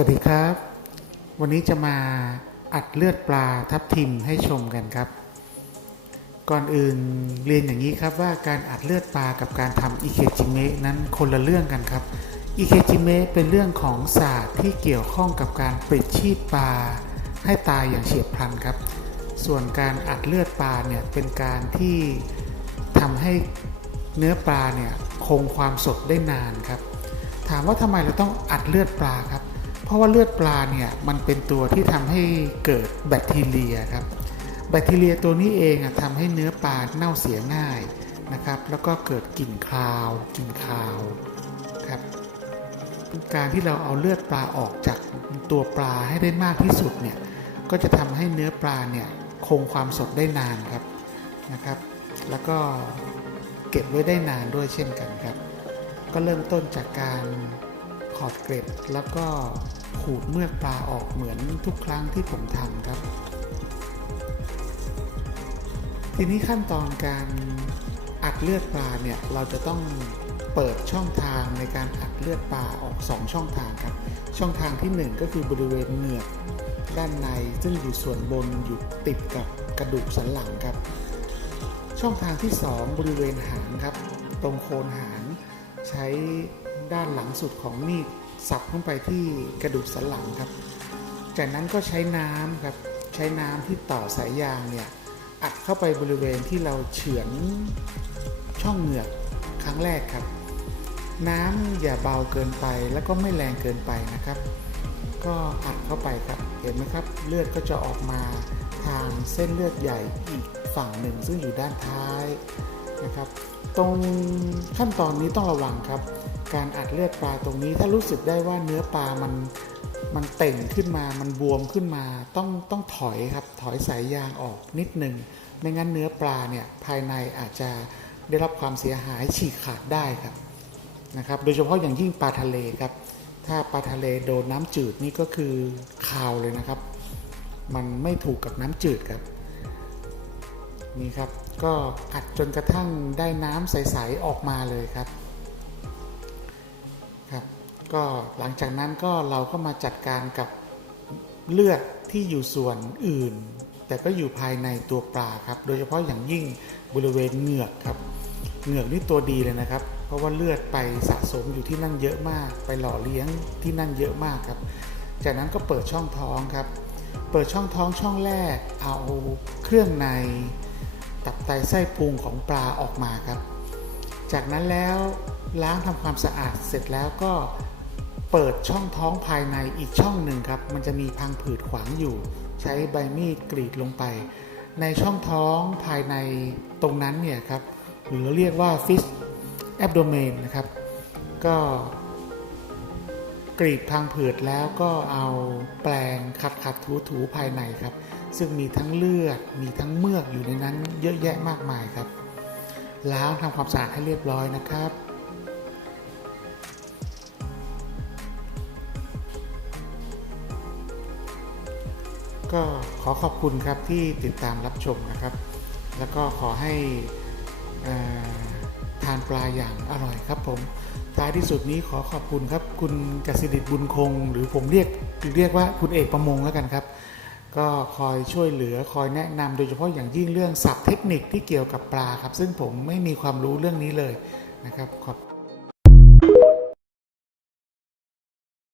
วัสดีครับ วันนี้จะมาอัดเลือดปลาทับทิมให้ชมกันครับ ก่อนอื่นเรียนอย่างนี้ครับว่าการอัดเลือดปลากับการทำอิเคจิเมะนั้นคนละเรื่องกันครับอิเคจิเมะเป็นเรื่องของศาสตร์ที่เกี่ยวข้องกับการปลิดชีพปลาให้ตายอย่างเฉียบพลันครับ ส่วนการอัดเลือดปลาเนี่ยเป็นการที่ทำให้เนื้อปลาเนี่ยคงความสดได้นานครับถามว่าทำไมเราต้องอัดเลือดปลาครับ เพราะว่าเลือดปลาเนี่ยมันเป็นตัวที่ทำให้เกิดแบคทีเรียครับ แบคทีเรียตัวนี้เองอะทำให้เนื้อปลาเน่าเสียง่ายนะครับ แล้วก็เกิดกลิ่นคาวกลิ่นคาวครับการที่เราเอาเลือดปลาออกจากตัวปลาให้ได้มากที่สุดเนี่ยก็จะทำให้เนื้อปลาเนี่ยคงความสดได้นานครับนะครับ แล้วก็เก็บไว้ได้นานด้วยเช่นกันครับ ก็เริ่มต้นจากการขอดเกล็ดแล้วก็ ขูดเมือกปลาออกเหมือนทุกครั้งที่ผมทำครับ ทีนี้ขั้นตอนการอัดเลือดปลาเนี่ยเราจะต้องเปิดช่องทางในการอัดเลือดปลาออก 2 ช่องทางครับ ช่องทางที่ 1 ก็คือบริเวณเหงือกด้านในซึ่งอยู่ส่วนบนอยู่ติดกับกระดูกสันหลังครับ ช่องทางที่ 2 บริเวณหางครับ ตรงโคนหางใช้ด้านหลังสุดของมีด สับเข้าไปที่กระดูกสันหลังครับ จากนั้นก็ใช้น้ำครับใช้น้ำที่ต่อสายยางเนี่ยอัดเข้าไปบริเวณที่เราเฉือนช่องเหงือกครั้งแรกครับ น้ำอย่าเบาเกินไปแล้วก็ไม่แรงเกินไปนะครับ ก็อัดเข้าไปครับเห็นไหมครับ เลือดก็จะออกมาทางเส้นเลือดใหญ่อีกฝั่งหนึ่ง ซึ่งอยู่ด้านท้ายนะครับ ตรงขั้นตอนนี้ต้องระวังครับ การอัดเลือดปลาตรงนี้ ถ้ารู้สึกได้ว่าเนื้อปลามันมันเต่งขึ้นมา มันบวมขึ้นมา ต้องต้องถอยครับ ถอยสายยางออกนิดหนึ่ง ไม่งั้นเนื้อปลาเนี่ยภายในอาจจะได้รับความเสียหายฉีกขาดได้ครับนะครับ โดยเฉพาะอย่างยิ่งปลาทะเลครับ ถ้าปลาทะเลโดนน้ำจืดนี่ก็คือคาวเลยนะครับ มันไม่ถูกกับน้ำจืดครับ นี่ครับ ก็อัดจนกระทั่งได้น้ำใสๆออกมาเลยครับ ก็หลังจากนั้นก็เราก็มาจัดการกับเลือดที่อยู่ส่วนอื่น แต่ก็อยู่ภายในตัวปลาครับ โดยเฉพาะอย่างยิ่งบริเวณเหงือกครับเหงือกนี่ตัวดีเลยนะครับ เพราะว่าเลือดไปสะสมอยู่ที่นั่นเยอะมาก ไปหล่อเลี้ยงที่นั่นเยอะมากครับ จากนั้นก็เปิดช่องท้องครับ เปิดช่องท้องช่องแรก เอาเครื่องใน ตับไตไส้พุงของปลาออกมาครับ จากนั้นแล้วล้างทำความสะอาดเสร็จแล้วก็ เปิดช่องท้องภายในอีกช่องหนึ่งครับ มันจะมีพังผืดขวางอยู่ ใช้ใบมีดกรีดลงไป ในช่องท้องภายในตรงนั้นเนี่ยครับ หรือเรียกว่า fish abdomen นะครับ ก็กรีดพังผืดแล้วก็เอาแปรงขัดขัดถูถูภายในครับ ซึ่งมีทั้งเลือด มีทั้งเมือกอยู่ในนั้นเยอะแยะมากมายครับ ล้างทำความสะอาดให้เรียบร้อยนะครับ ก็ขอขอบคุณครับที่ติดตามรับชมนะครับ แล้วก็ขอให้ทานปลาอย่างอร่อยครับผมท้ายที่สุดนี้ขอขอบคุณครับ คุณกสิดิบุญคง หรือผมเรียกเรียกว่าคุณเอกประมงแล้วกันครับ ก็คอยช่วยเหลือคอยแนะนำโดยเฉพาะอย่างยิ่งเรื่องศัพท์เทคนิคที่เกี่ยวกับปลาครับ ซึ่งผมไม่มีความรู้เรื่องนี้เลยนะครับขอบ